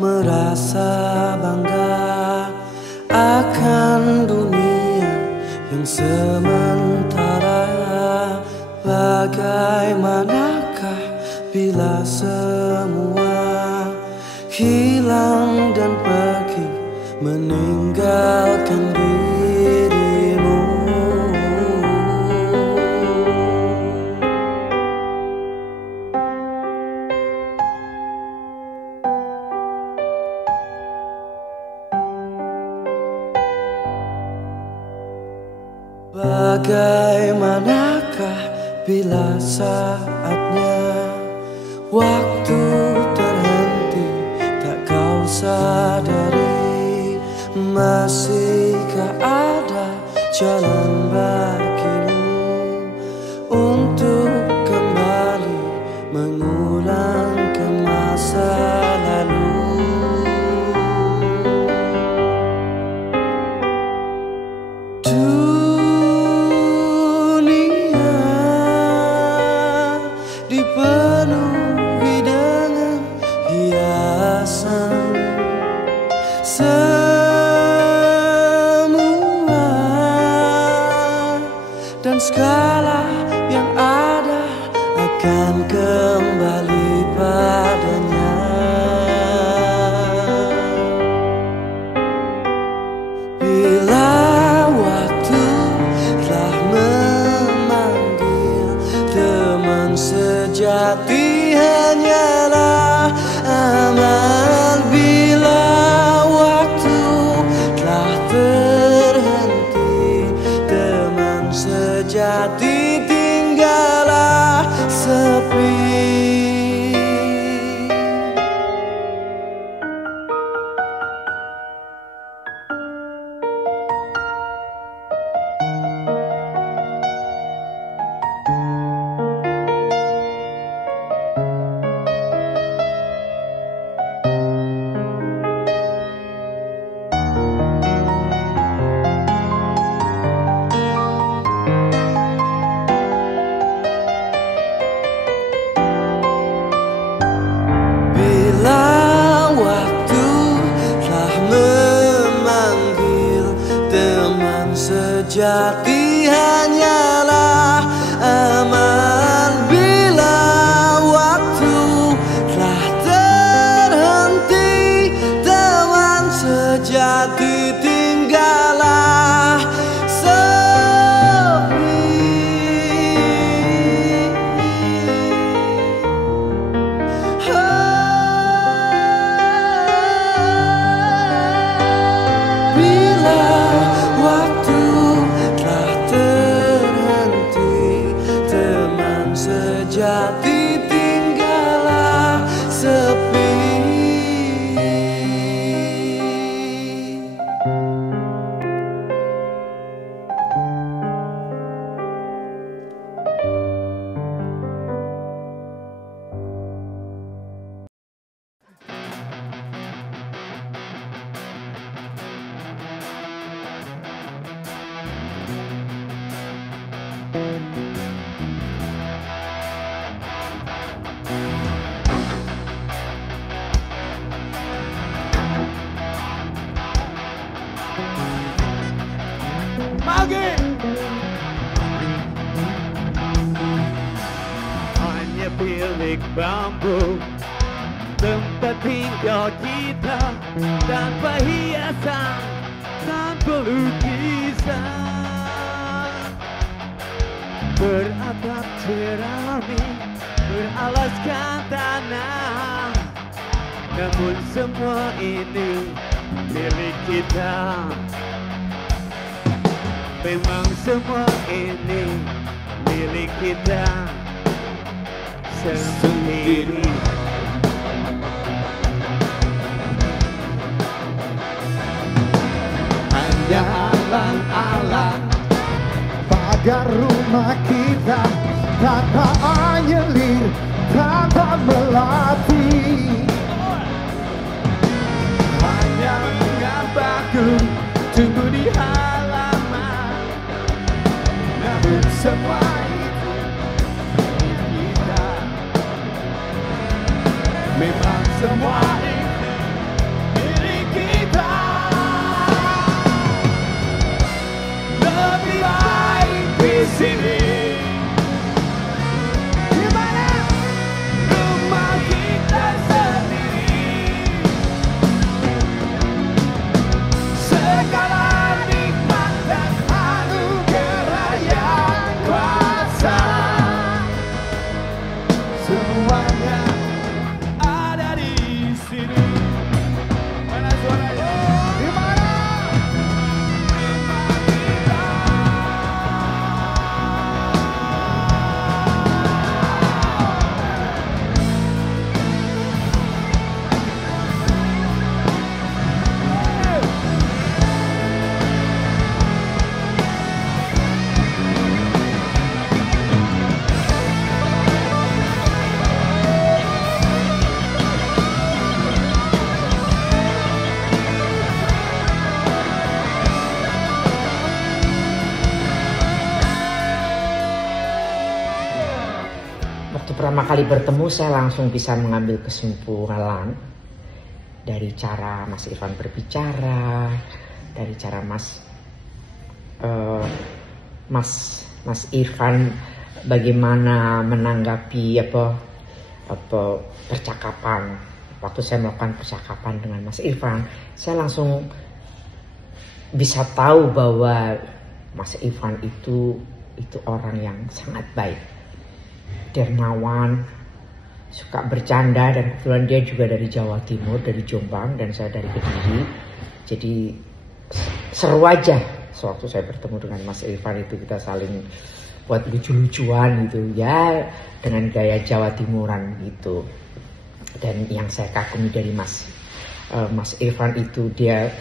merasa bangga akan dunia yang sementara. Bagaimanakah bila semua hilang dan pergi meninggalkan dirimu? Bagaimanakah bila saatnya waktu terhenti, tak kau sadari, masihkah ada jalan bagimu untuk kembali mengulang ke masa lalu. Dipenuhi dengan hiasan, semua dan segala yang ada akan kembali padanya. Bila waktu telah memanggil, teman sejati hanyalah amal. Bila waktu telah terhenti, teman sejati tinggallah sepi. Sejati hanyalah aman. Bila waktu telah terhenti, teman sejati tinggallah sepi. Bila waktu sejati tinggallah sepi. Hanya bilik bambu, tempat tinggal kita, tanpa hiasan, tanpa lukisan. Beratap jerami, beralaskan tanah, namun semua ini milik kita. Memang semua ini milik kita sendiri. Hanya alang-alang pagar rumah kita, tanpa anyelir, tanpa melatih. Hanya mengabaiku tunggu di halaman, namun semua itu kita. Memang semua itu pertama kali bertemu saya langsung bisa mengambil kesimpulan dari cara Mas Irfan berbicara, dari cara Mas Irfan bagaimana menanggapi percakapan. Waktu saya melakukan percakapan dengan Mas Irfan, saya langsung bisa tahu bahwa Mas Irfan itu orang yang sangat baik, dermawan, suka bercanda, dan kebetulan dia juga dari Jawa Timur, dari Jombang, dan saya dari Kediri. Jadi seru aja sewaktu saya bertemu dengan Mas Irfan itu, kita saling buat lucu-lucuan gitu ya, dengan gaya Jawa Timuran gitu. Dan yang saya kagumi dari Mas Irfan itu dia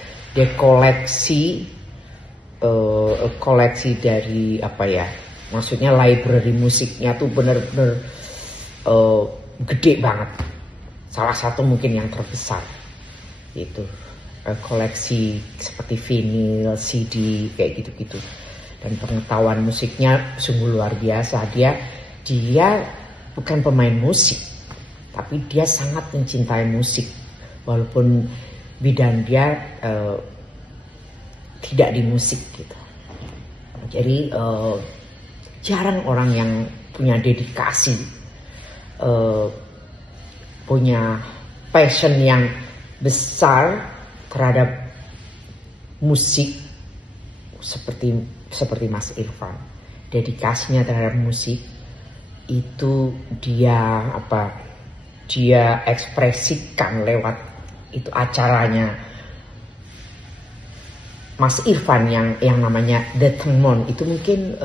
koleksi dari maksudnya library musiknya tuh bener-bener gede banget, salah satu mungkin yang terbesar itu, koleksi seperti vinyl, CD kayak gitu-gitu, dan pengetahuan musiknya sungguh luar biasa. Dia bukan pemain musik, tapi dia sangat mencintai musik walaupun bidang dia tidak di musik gitu. Jadi jarang orang yang punya dedikasi, punya passion yang besar terhadap musik seperti Mas Irfan. Dedikasinya terhadap musik itu dia ekspresikan lewat itu acaranya Mas Irfan yang namanya The Temon. Itu mungkin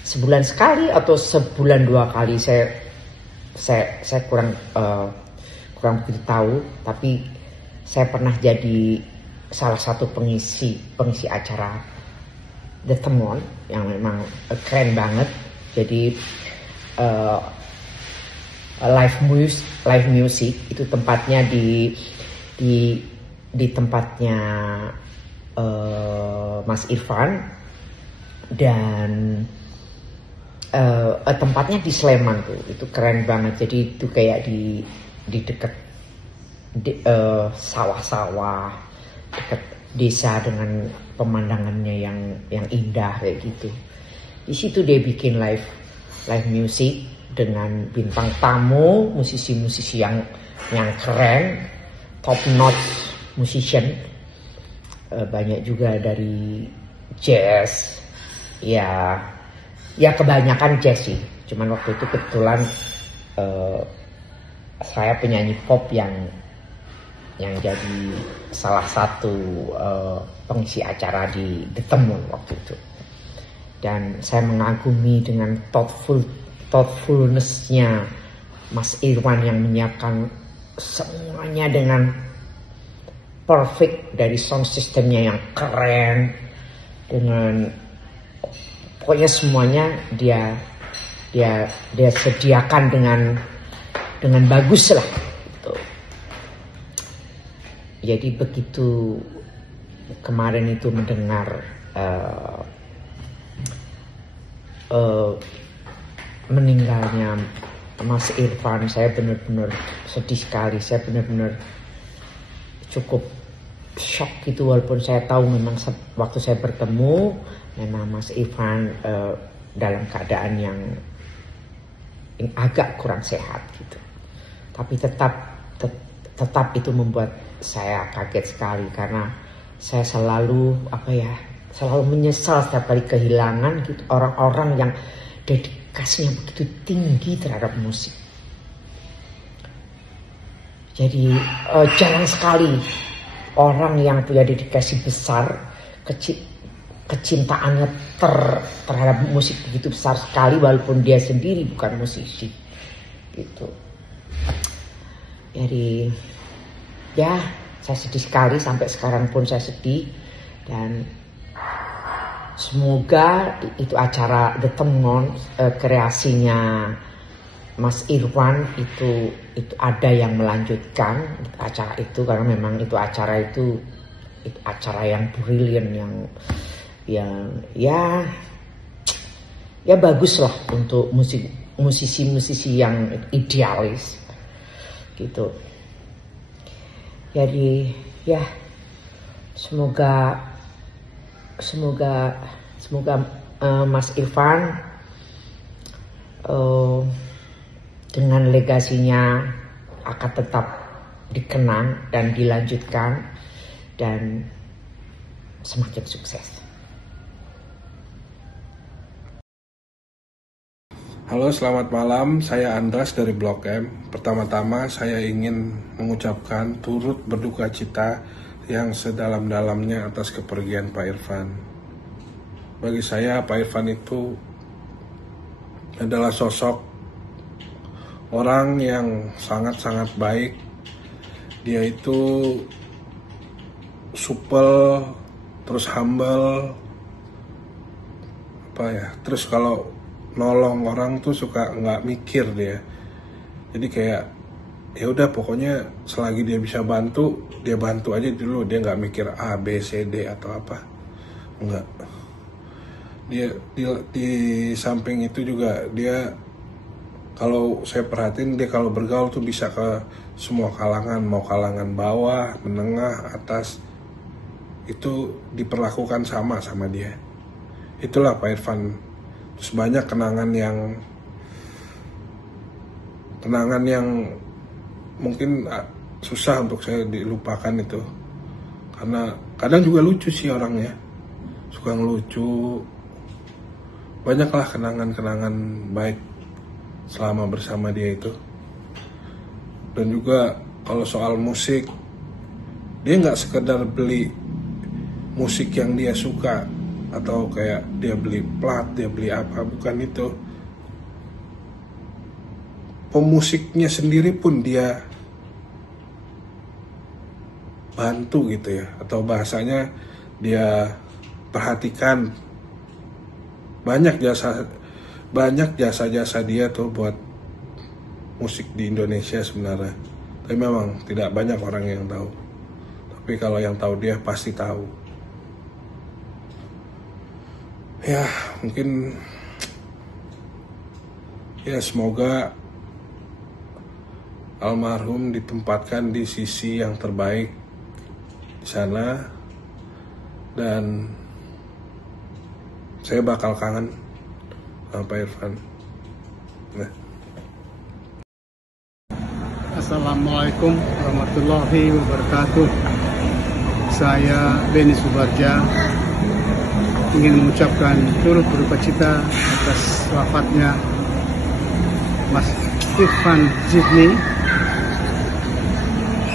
sebulan sekali atau sebulan 2 kali, saya kurang begitu tahu, tapi saya pernah jadi salah satu pengisi acara The Temon yang memang keren banget. Jadi live music itu tempatnya di tempatnya Mas Irfan, dan tempatnya di Sleman tuh, itu keren banget. Jadi itu kayak di dekat sawah-sawah, dekat desa dengan pemandangannya yang indah kayak gitu. Di situ dia bikin live music dengan bintang tamu, musisi-musisi yang keren, top notch musician. Banyak juga dari jazz, ya kebanyakan jazz sih. Cuman waktu itu kebetulan saya penyanyi pop yang jadi salah satu pengisi acara di The Temon waktu itu. Dan saya mengagumi dengan thoughtfulness-nya Mas Irfan yang menyiapkan semuanya dengan perfect, dari sound systemnya yang keren, dengan pokoknya semuanya dia sediakan dengan bagus lah gitu. Jadi begitu kemarin itu mendengar meninggalnya Mas Irfan, saya benar-benar sedih sekali. Saya benar-benar cukup shock gitu, walaupun saya tahu memang waktu saya bertemu memang Mas Irfan dalam keadaan yang agak kurang sehat gitu. Tapi tetap itu membuat saya kaget sekali, karena saya selalu menyesal setiap kali kehilangan gitu orang-orang yang dedikasinya begitu tinggi terhadap musik. Jadi jarang sekali orang yang punya dedikasi besar, kecintaannya terhadap musik begitu besar sekali, walaupun dia sendiri bukan musisi gitu. Jadi ya saya sedih sekali, sampai sekarang pun saya sedih. Dan semoga itu acara The Temon, kreasinya Mas Irfan itu ada yang melanjutkan acara itu, karena memang itu acara yang brilian, yang ya bagus lah untuk musisi-musisi yang idealis gitu. Jadi ya semoga Mas Irfan dengan legasinya akan tetap dikenang dan dilanjutkan dan semakin sukses. Halo, selamat malam. Saya Andras dari Blok M. Pertama-tama saya ingin mengucapkan turut berduka cita yang sedalam-dalamnya atas kepergian Pak Irfan. Bagi saya, Pak Irfan itu adalah sosok orang yang sangat-sangat baik. Dia itu supel, terus humble, terus kalau nolong orang tuh suka nggak mikir dia. Jadi kayak ya udah pokoknya selagi dia bisa bantu, dia bantu aja dulu. Dia nggak mikir A, B, C, D atau apa. Enggak. Dia di samping itu juga dia, kalau saya perhatiin, dia kalau bergaul tuh bisa ke semua kalangan, mau kalangan bawah, menengah, atas, itu diperlakukan sama dia. Itulah Pak Irfan. Terus banyak kenangan yang mungkin susah untuk saya dilupakan itu. Karena kadang juga lucu sih orangnya, suka ngelucu. Banyaklah kenangan-kenangan baik selama bersama dia itu. Dan juga kalau soal musik, dia nggak sekedar beli musik yang dia suka atau kayak dia beli plat, dia beli apa, bukan itu. Pemusiknya sendiri pun dia bantu gitu ya, atau bahasanya dia perhatikan. Banyak jasa dia tuh buat musik di Indonesia sebenarnya. Tapi memang tidak banyak orang yang tahu. Tapi kalau yang tahu dia pasti tahu. Ya, mungkin ya semoga almarhum ditempatkan di sisi yang terbaik di sana, dan saya bakal kangen sama Pak Irfan. Nah. Assalamualaikum warahmatullahi wabarakatuh. Saya Beni Subarja ingin mengucapkan turut berduka cita atas wafatnya Mas Irfan Zidni,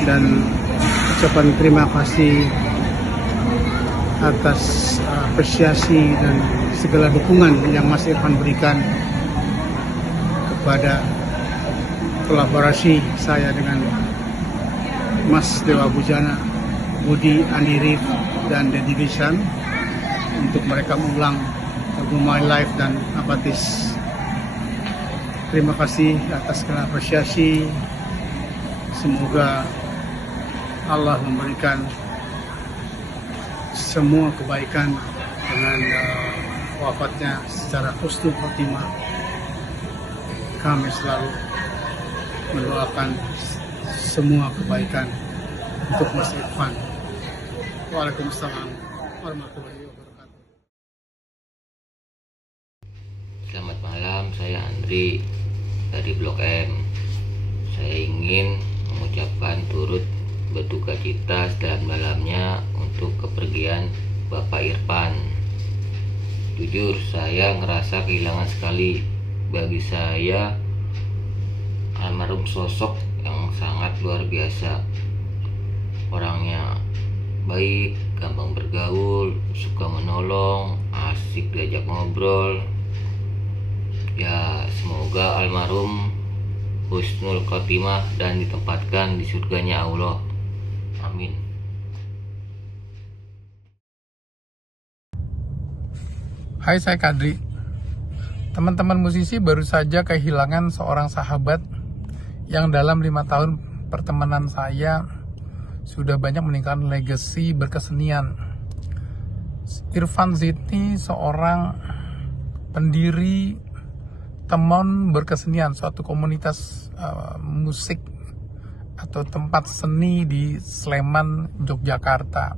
dan ucapan terima kasih atas apresiasi dan segala dukungan yang Mas Irfan berikan kepada kolaborasi saya dengan Mas Dewa Bujana, Budi Andirif, dan Deddy Rizan untuk mereka mengulang lagu My Life dan Apatis. Terima kasih atas segala apresiasi. Semoga Allah memberikan semua kebaikan dengan wafatnya secara husnul khotimah. Kami selalu mendoakan semua kebaikan untuk Mas Irfan. Waalaikumsalam warahmatullahi wabarakatuh. Selamat malam, saya Andri dari Blok M. Saya ingin mengucapkan turut berduka cita sedalam-dalamnya untuk kepergian Bapak Irfan. Jujur, saya ngerasa kehilangan sekali. Bagi saya, almarhum sosok yang sangat luar biasa. Orangnya baik, gampang bergaul, suka menolong, asik diajak ngobrol. Ya, semoga almarhum husnul khotimah dan ditempatkan di surganya Allah. Amin. Hai, saya Kadri. Teman-teman musisi baru saja kehilangan seorang sahabat yang dalam 5 tahun pertemanan saya sudah banyak meninggalkan legacy berkesenian. Irfan Zidni seorang pendiri Temon Berkesenian, suatu komunitas musik atau tempat seni di Sleman, Yogyakarta.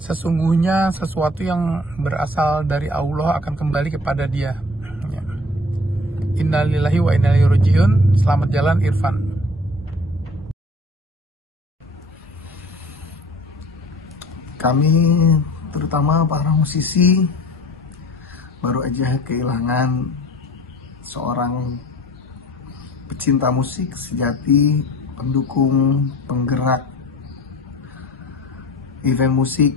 Sesungguhnya sesuatu yang berasal dari Allah akan kembali kepada Dia. Ya. Innalillahi wa inna ilaihi raji'un. Selamat jalan Irfan. Kami terutama para musisi baru aja kehilangan seorang pecinta musik sejati, pendukung, penggerak event musik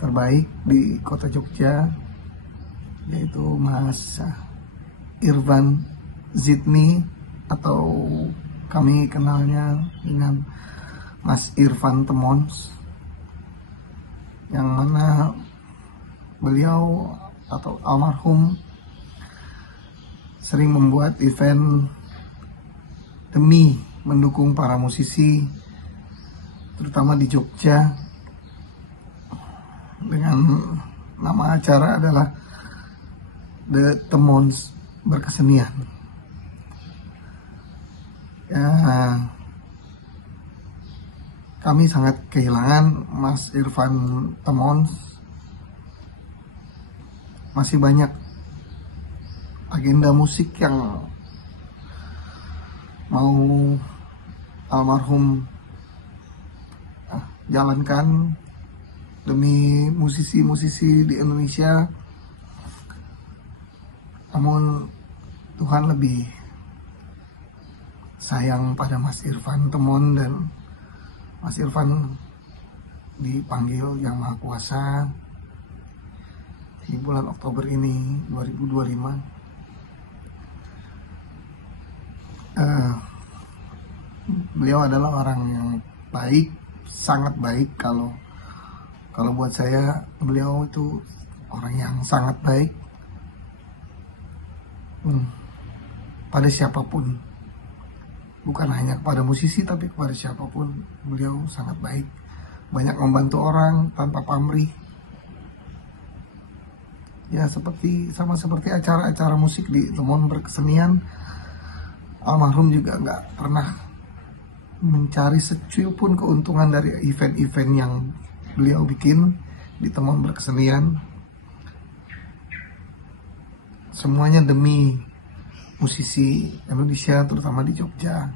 terbaik di kota Jogja, yaitu Mas Irfan Zidni, atau kami kenalnya dengan Mas Irfan Temons, yang mana beliau atau almarhum sering membuat event demi mendukung para musisi, terutama di Jogja, dengan nama acara adalah The Temons Berkesenian. Ya, kami sangat kehilangan Mas Irfan Temons. Masih banyak agenda musik yang mau almarhum jalankan demi musisi-musisi di Indonesia. Namun Tuhan lebih sayang pada Mas Irfan Temon, dan Mas Irfan dipanggil Yang Maha Kuasa di bulan Oktober ini 2025. Beliau adalah orang yang baik, sangat baik. Kalau buat saya, beliau itu orang yang sangat baik pada siapapun, bukan hanya kepada musisi tapi kepada siapapun. Beliau sangat baik, banyak membantu orang tanpa pamrih. Ya, sama seperti acara-acara musik di Temon Berkesenian, almarhum juga nggak pernah mencari secuil pun keuntungan dari event-event yang beliau bikin di Temon Berkesenian. Semuanya demi musisi Indonesia, terutama di Jogja,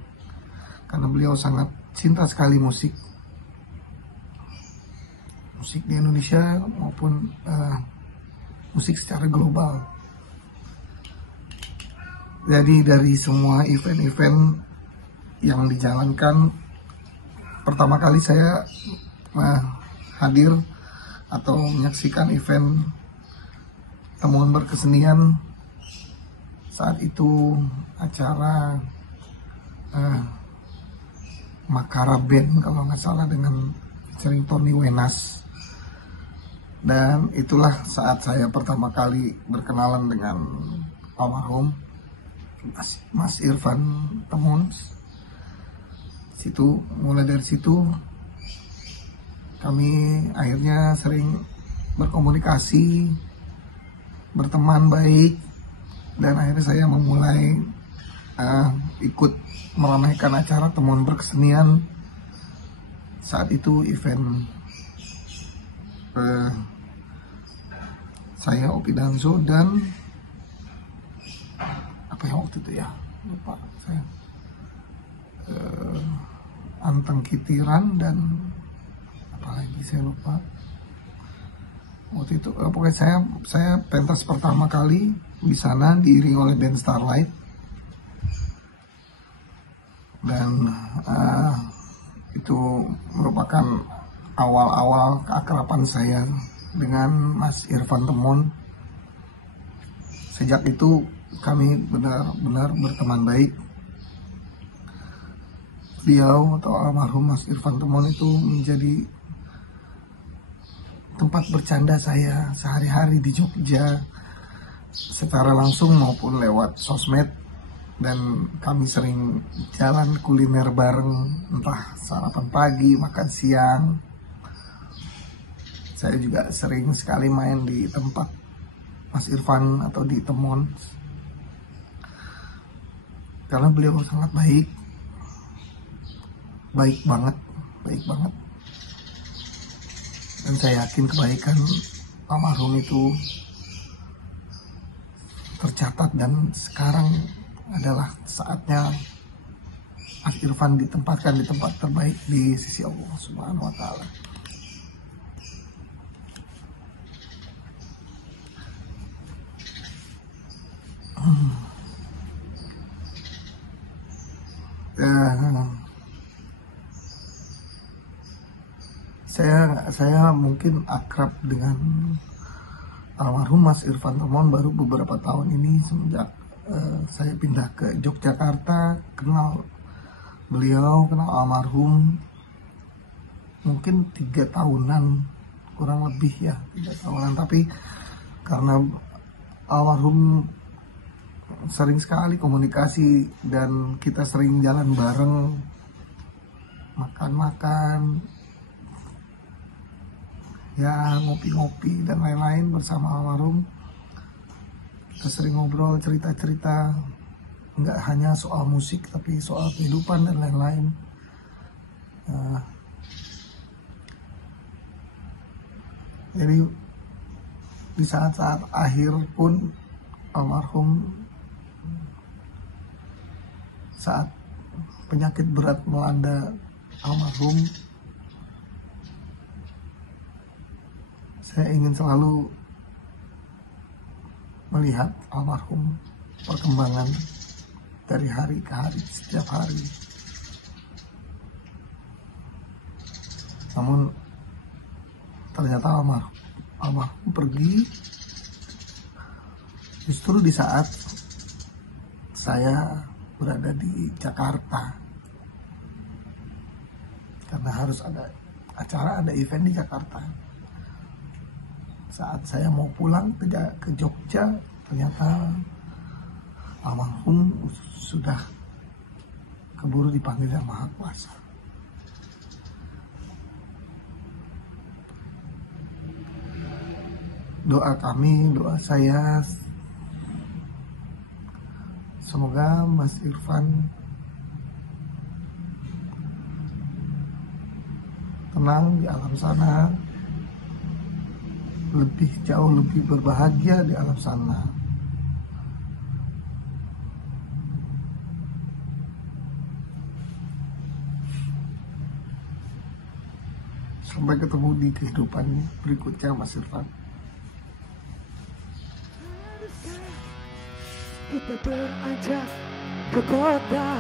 karena beliau sangat cinta sekali musik di Indonesia maupun musik secara global. Jadi dari semua event-event yang dijalankan, pertama kali saya hadir atau menyaksikan event Temon Berkesenian. Saat itu acara Makara Band kalau nggak salah, dengan featuring Tony Wenas. Dan itulah saat saya pertama kali berkenalan dengan almarhum Mas Irfan Temons. Mulai dari situ kami akhirnya sering berkomunikasi, berteman baik, dan akhirnya saya memulai ikut meramaikan acara Temon Berkesenian. Saat itu event saya, Opi Danzo, dan apa yang waktu itu ya, lupa saya, Anteng Kitiran, dan apalagi saya lupa waktu itu. Pokoknya saya pentas pertama kali di sana diiringi oleh band Starlight, dan itu merupakan awal-awal keakraban saya dengan Mas Irfan Temon. Sejak itu kami benar-benar berteman baik. Beliau atau almarhum Mas Irfan Temon itu menjadi tempat bercanda saya sehari-hari di Jogja, secara langsung maupun lewat sosmed. Dan kami sering jalan kuliner bareng, entah sarapan pagi, makan siang. Saya juga sering sekali main di tempat Mas Irfan atau di Temon, karena beliau sangat baik banget, dan saya yakin kebaikan almarhum itu tercatat, dan sekarang adalah saatnya Mas Irfan ditempatkan di tempat terbaik di sisi Allah Subhanahu wa Ta'ala. Saya mungkin akrab dengan almarhum Mas Irfan Temon baru beberapa tahun ini, semenjak saya pindah ke Yogyakarta. Kenal beliau, kenal almarhum mungkin 3 tahunan, kurang lebih ya 3 tahunan. Tapi karena almarhum sering sekali komunikasi dan kita sering jalan bareng, makan-makan, ya ngopi-ngopi dan lain-lain bersama almarhum. Kita sering ngobrol, cerita-cerita, nggak hanya soal musik tapi soal kehidupan dan lain-lain. Jadi di saat-saat akhir pun almarhum, saat penyakit berat melanda almarhum, saya ingin selalu melihat almarhum perkembangan dari hari ke hari, setiap hari. Namun ternyata almarhum pergi justru di saat saya berada di Jakarta, karena harus ada acara, ada event di Jakarta. Saat saya mau pulang ke Jogja, ternyata almarhum sudah keburu dipanggil Yang Maha Kuasa. Doa kami, doa saya, semoga Mas Irfan tenang di alam sana, jauh lebih berbahagia di alam sana. Sampai ketemu di kehidupan berikutnya, Mas Irfan. Kita beranjak ke kota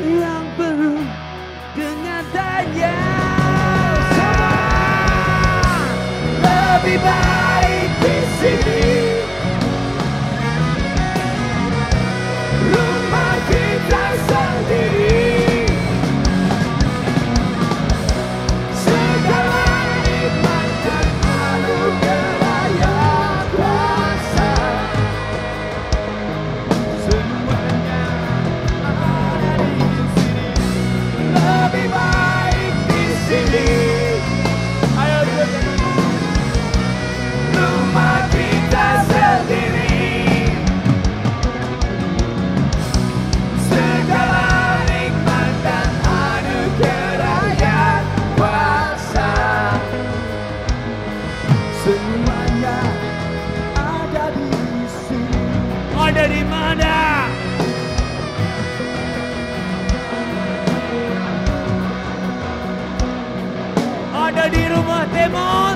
yang penuh dengan tanya. Lebih baik di sini, rumah kita sendiri. Segala nikmat dan anugerah Yang Kuasa, semuanya ada di sini. Lebih baik di sini. Ayo rumah kita sendiri. Segala nikmat dan anugerah Yang Kuasa, semuanya ada di sini. Ada di mana? Ada di rumah Temon.